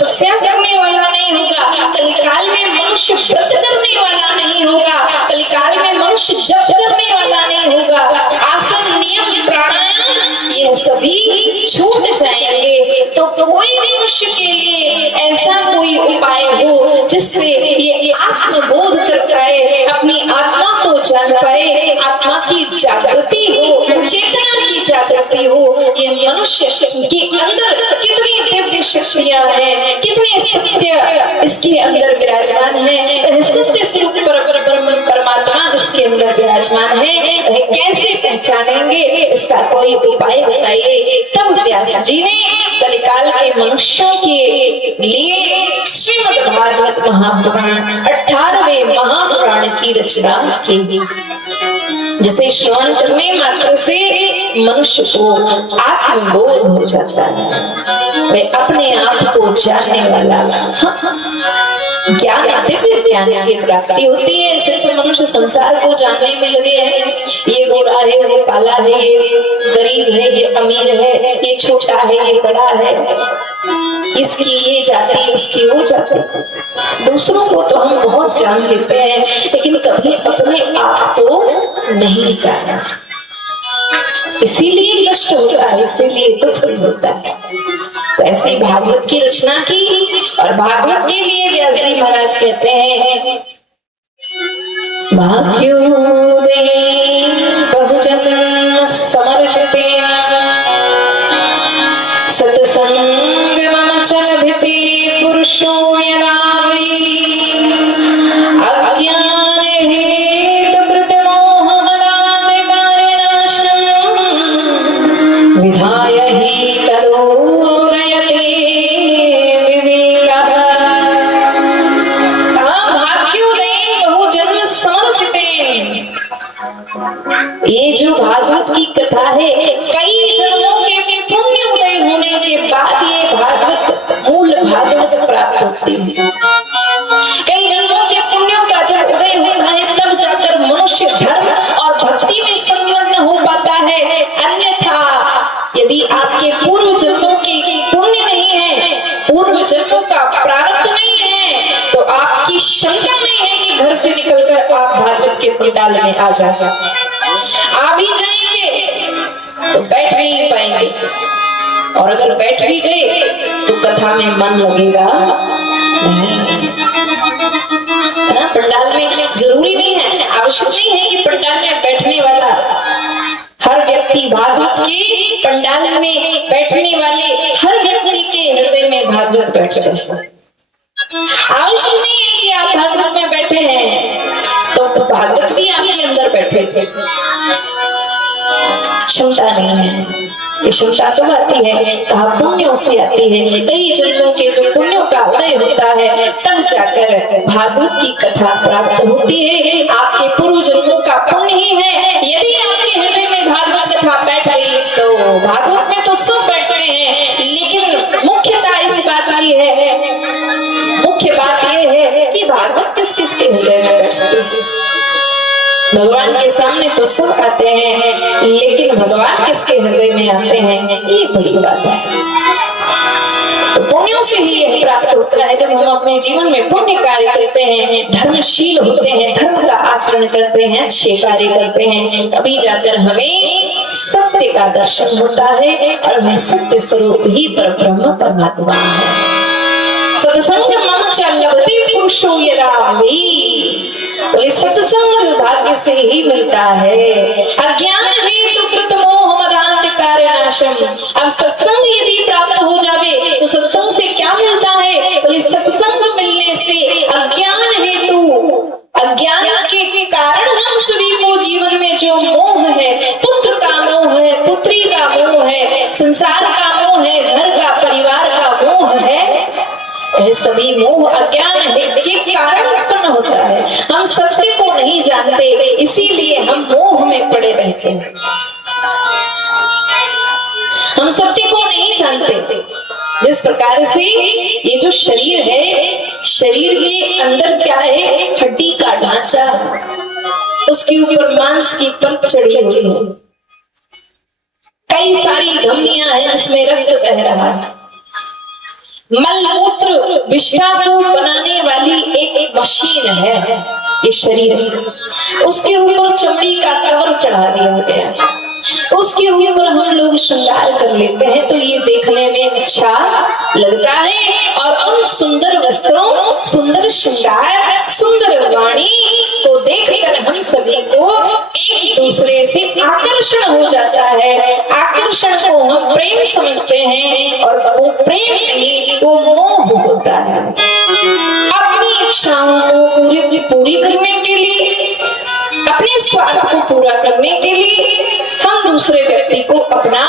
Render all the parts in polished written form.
तपस्या करने वाला नहीं होगा, कलिकाल में मनुष्य व्रत करने वाला नहीं होगा, कलिकाल में मनुष्य जप करने वाला नहीं होगा, आसन नियम प्राणायाम यह सभी छूट जाएंगे। तो कोई मनुष्य के लिए ऐसा कोई उपाय हो जिससे ये आत्मबोध कर पाए, अपनी आत्मा को जान पाए, आत्मा की जागृति हो, चेतना की जागृति हो। ये मनुष्य के अंदर कितनी दिव्य शक्तियां हैं, कितने सत्य इसके अंदर विराजमान है, सत्य स्वरूप परमात्मा जिसके अंदर विराजमान है, वह कैसे पहचानेंगे, इसका कोई उपाय बताइए। तब व्यास जी ने कलिकाल के मनुष्यों के लिए श्रीमद् भागवत महापुराण 18वें महापुराण की रचना की, जिसे श्रवण करने मात्र से मनुष्य को आत्मबोध हो जाता है, वह अपने आप को जानने वाला ज्ञान, दिव्य ज्ञान की प्राप्ति होती है। इससे तो मनुष्य संसार को जानने में लगे हैं, ये गोरा है, ये काला है, ये गरीब है, ये अमीर है, ये छोटा है, ये बड़ा है, इसकी ये जाति, उसकी वो जाति। दूसरों को तो हम बहुत जान लेते हैं, लेकिन कभी अपने आप को नहीं जाना, इसीलिए कष्ट होता है, इसीलिए दुख होता है। तो ऐसे भागवत की रचना की, और भागवत के लिए व्यास जी महाराज कहते हैं, भाग्योदय बहुजन समर्चिते सत्संग मम चलभिते पुरुषो यदा अज्ञान हेतु कृत मोह मदान्धकारनाशं विधाय हि तदोदयते विवेकः। भाग्योदय बहुजन्म समर्चिते, ये जो भागवत की कथा है, कई जन्मों के पुण्य उदय होने के बाद ये भागवत, मूल भागवत प्राप्त होती है। कई जन्मों के पुण्यों का जब उदय होता है, तब जाकर मनुष्य धर्म और भक्ति में संलग्न हो पाता है। अन्यथा यदि आपके पूर्व जन्मों के पुण्य नहीं है, पूर्व जन्मों का प्रारब्ध नहीं है, तो आपकी शंका नहीं है कि घर से निकलकर आप भागवत के पंडाल में आ जाएंगे। आ भी जाएंगे तो बैठ नहीं पाएंगे, और अगर बैठ भी गए तो कथा में मन लगेगा नहीं। पंडाल में जरूरी नहीं है, आवश्यक नहीं है कि पंडाल में बैठने वाला हर व्यक्ति, भागवत के पंडाल में बैठने वाले हर व्यक्ति के हृदय में भागवत बैठ जाए। आवश्यक नहीं है कि आप भागवत में बैठे हैं तो भागवत भी आपके अंदर बैठे थे। क्षमता नहीं है, ये क्षमता कब आती है? कहा पुण्यों से आती है। कई जन्मों के जो पुण्यों का उदय होता है, तब जाकर भागवत की कथा प्राप्त होती है। आपके पूर्व जन्मों का पुण्य ही है। यदि आपके हृदय में भागवत कथा बैठ गई तो भागवत में तो सब बैठते हैं, लेकिन मुख्यता इस बात की है, मुख्य बात यह है कि भागवत किस किस के हृदय में बैठती है। भगवान के सामने तो सब आते हैं, लेकिन भगवान किसके हृदय में आते हैं, ये बड़ी बात है। तो पुण्यों से ही यह प्राप्त होता है। जब हम अपने जीवन में पुण्य कार्य करते हैं, धर्मशील होते हैं, धर्म का आचरण करते हैं, अच्छे कार्य करते हैं, तभी जाकर हमें सत्य का दर्शन होता है, और वह सत्य स्वरूप ही परब्रह्म परमात्मा है। सत्संग मम च लभते पुरुषो यदा वै, बोले सत्संग भाग्य से ही मिलता है। अज्ञान हेतु कृत मोह मदान्धकारनाशम। अब सत्संग यदि प्राप्त हो जावे तो सत्संग से क्या मिलता है? बोले सत्संग मिलने से अज्ञान हेतु, अज्ञान के कारण हम सभी को जीवन में जो मोह है, पुत्र का मोह है, पुत्री का मोह है, संसार का मोह है, घर का परिवार का मोह है, यह सभी मोह अज्ञान के कारण उत्पन्न होता है। हम सत्य को नहीं जानते, इसीलिए हम मोह में पड़े रहते हैं। हम सत्य को नहीं जानते। जिस प्रकार से ये जो शरीर है, शरीर के अंदर क्या है? हड्डी का ढांचा, उसके ऊपर मांस की परत चढ़ी हुई है, कई सारी धमनियां हैं जिसमें रक्त बह रहा है, मलमूत्र विष्ठा को बनाने वाली एक मशीन है ये शरीर। उसके ऊपर चमड़ी का कवर चढ़ा दिया गया, उसके ऊपर हम लोग श्रृंगार कर लेते हैं तो ये देखने में अच्छा लगता है। और उन सुंदर वस्त्रों, सुंदर श्रृंगार, सुंदर वाणी को देखकर हम सभी को एक दूसरे से आकर्षण हो जाता है। आकर्षण को हम प्रेम समझते हैं और वो प्रेम नहीं, वो मोह होता है। अपनी इच्छाओं को पूरी करने के लिए, अपने स्वार्थ को पूरा करने के लिए हम दूसरे व्यक्ति को अपना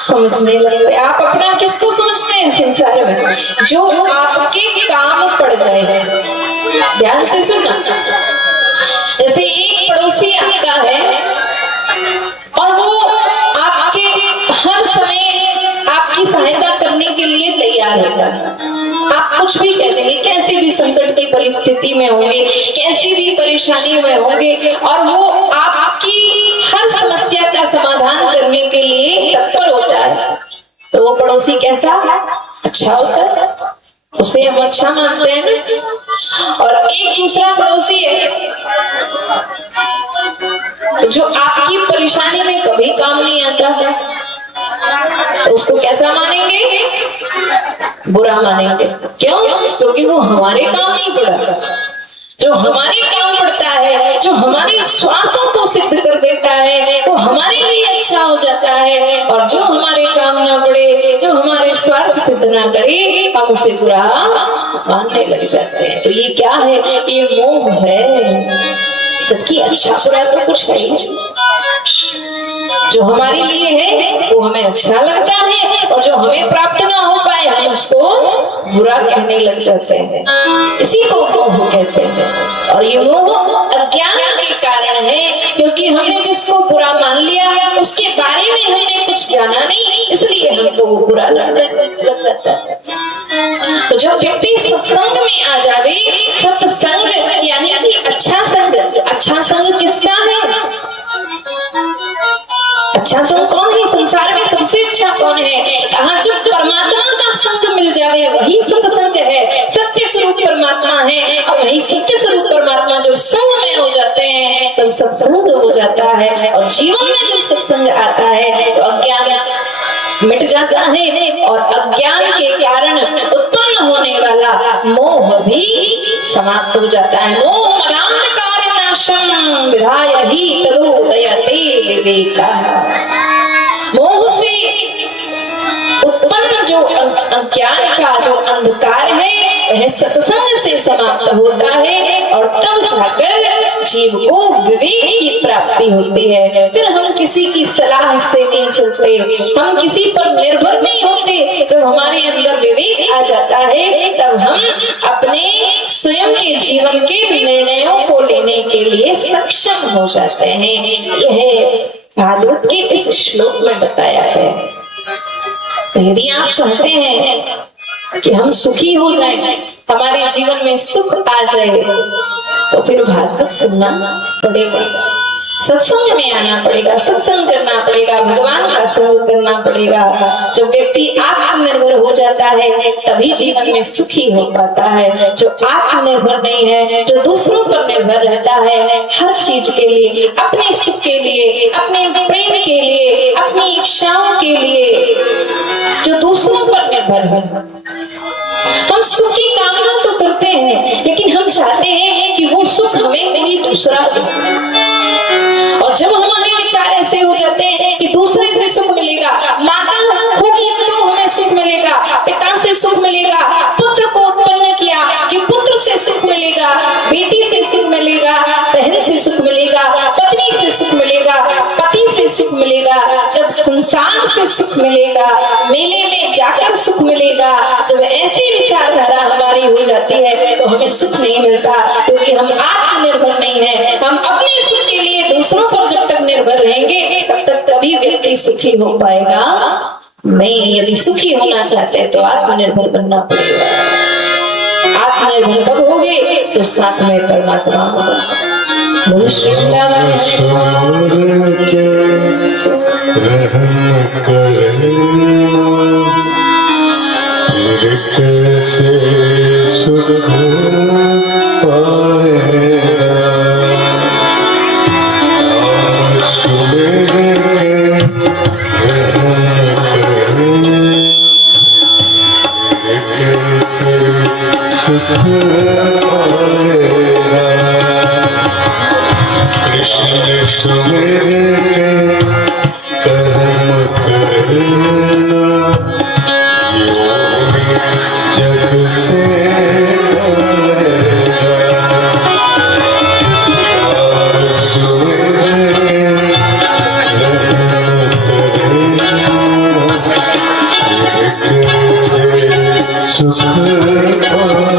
समझने लगते हैं। आप अपना किसको समझते हैं संसार में? जो आपके काम पड़ जाए। ध्यान से सुनना। जैसे एक पड़ोसी आपका है और वो आपके हर समय आपकी सहायता करने के लिए तैयार होगा। आप कुछ भी कह देंगे, कैसी भी संकट की परिस्थिति में होंगे, कैसी भी परेशानी में होंगे, और वो आपकी हर समस्या का समाधान करने के लिए तत्पर होता है। तो वो पड़ोसी कैसा? अच्छा होता है, उसे हम अच्छा मानते हैं। और एक दूसरा पड़ोसी है जो आपकी परेशानी में कभी काम नहीं आता है, तो उसको कैसा मानेंगे? बुरा मानेंगे। क्यों? क्योंकि वो हमारे काम नहीं पड़ा। जो हमारे काम पड़ता है, जो हमारे स्वार्थों को सिद्ध कर देता है, वो हमारे लिए अच्छा हो जाता है। और जो हमारे काम ना पड़े, जो हमारे स्वार्थ सिद्ध ना करे, हम उसे बुरा मानने लग जाते हैं। तो ये क्या है? ये मोह है। जबकि अच्छा बुरा तो कुछ है ही। जो हमारे लिए है वो हमें अच्छा लगता है, और जो हमें प्राप्त ना हो पाए हम उसको बुरा कहने लग जाते हैं। इसी को मोह कहते हैं। और ये मोह अज्ञान के कारण है, क्योंकि हमने जिसको बुरा मान लिया उसके बारे में हमने कुछ जाना नहीं, इसलिए हमको वो बुरा लग जाता है। तो जब व्यक्ति सत्संग में आ जावे, सत्संग यानी कि अच्छा संग। अच्छा संग किसका है? अच्छा संग कौन है? संसार में सबसे अच्छा कौन है? कहाँ? जब परमात्मा का संग मिल जावे वही सत्संग है। सत्य स्वरूप परमात्मा है, और वही सत्य स्वरूप परमात्मा जब संग में हो जाते हैं तब सत्संग हो जाता है। और जीवन में जब सत्संग आता है तो अज्ञान मिट जाता है, और अज्ञान के कारण उत्पन्न होने वाला मोह भी समाप्त हो जाता है। मोह मदांधकार नाशम विधाय ही तदोदयते विवेकः। मोह से उत्पन्न जो अज्ञान का जो अंधकार है वह सत्संग से समाप्त होता है, और तब जाकर जीव को विवेक की प्राप्ति होती है। फिर हम किसी की सलाह से नहीं चलते, हम किसी पर निर्भर नहीं होते। जब हमारे अंदर विवेक आ जाता है तब हम अपने स्वयं के जीवन के निर्णयों को लेने के लिए सक्षम हो जाते हैं। यह भागवत के इस श्लोक में बताया है। तो यदि आप चाहते हैं कि हम सुखी हो जाएं, हमारे जीवन में सुख आ जाए, तो फिर भागवत सुनना पड़ेगा, सत्संग में आना पड़ेगा, सत्संग करना पड़ेगा, भगवान का संग करना पड़ेगा। जब व्यक्ति आत्मनिर्भर हो जाता है तभी जीवन में सुखी हो पाता है। जो आत्मनिर्भर नहीं है, जो दूसरों पर निर्भर रहता है हर चीज के लिए, अपने सुख के लिए, अपने प्रेम के लिए, अपनी इच्छाओं के लिए, जो दूसरों पर निर्भर है। हम सुख की कामना तो करते हैं, लेकिन हम चाहते हैं कि वो सुख हमें कोई दूसरा दे। और जब हमारे विचार ऐसे हो जाते हैं कि दूसरे से सुख मिलेगा, माता होगी तो हमें सुख मिलेगा, पिता से सुख मिलेगा, पुत्र को उत्पन्न किया कि पुत्र से सुख मिलेगा, बेटी से सुख मिलेगा, बहन से सुख मिलेगा, पत्नी से सुख मिलेगा, पति से सुख मिलेगा, जब संसार से सुख मिलेगा, मेले में जाकर सुख मिलेगा। जब ऐसी विचारधारा हमारी हो जाती है तो हमें सुख नहीं मिलता, क्योंकि हम आत्मनिर्भर नहीं है। हम अपने सुख के लिए दूसरों पर जब तक निर्भर रहेंगे तब तक कभी व्यक्ति सुखी हो पाएगा नहीं। यदि सुखी होना चाहते हैं तो आत्मनिर्भर बनना पड़ेगा। आत्मनिर्भर कब होगे? तो साथ में परमात्मा होगा। फिर कैसे सुख पाएगा। नाम सुमिर के रहम करे, फिर कैसे सुख पाएगा। कृष्ण सुमिर के कर्म करना, योगी जग से करेगा। नाम सुमिर के रहम करना, ये कैसे सुख पाएगा।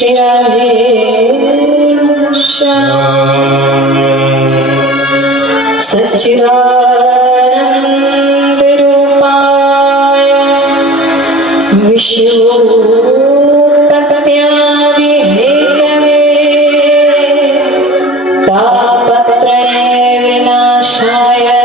श्री राधे श्याम सच्चिदानंद रूपाय विश्वोत्पत्त्यादि हेतवे तापत्रय विनाशाय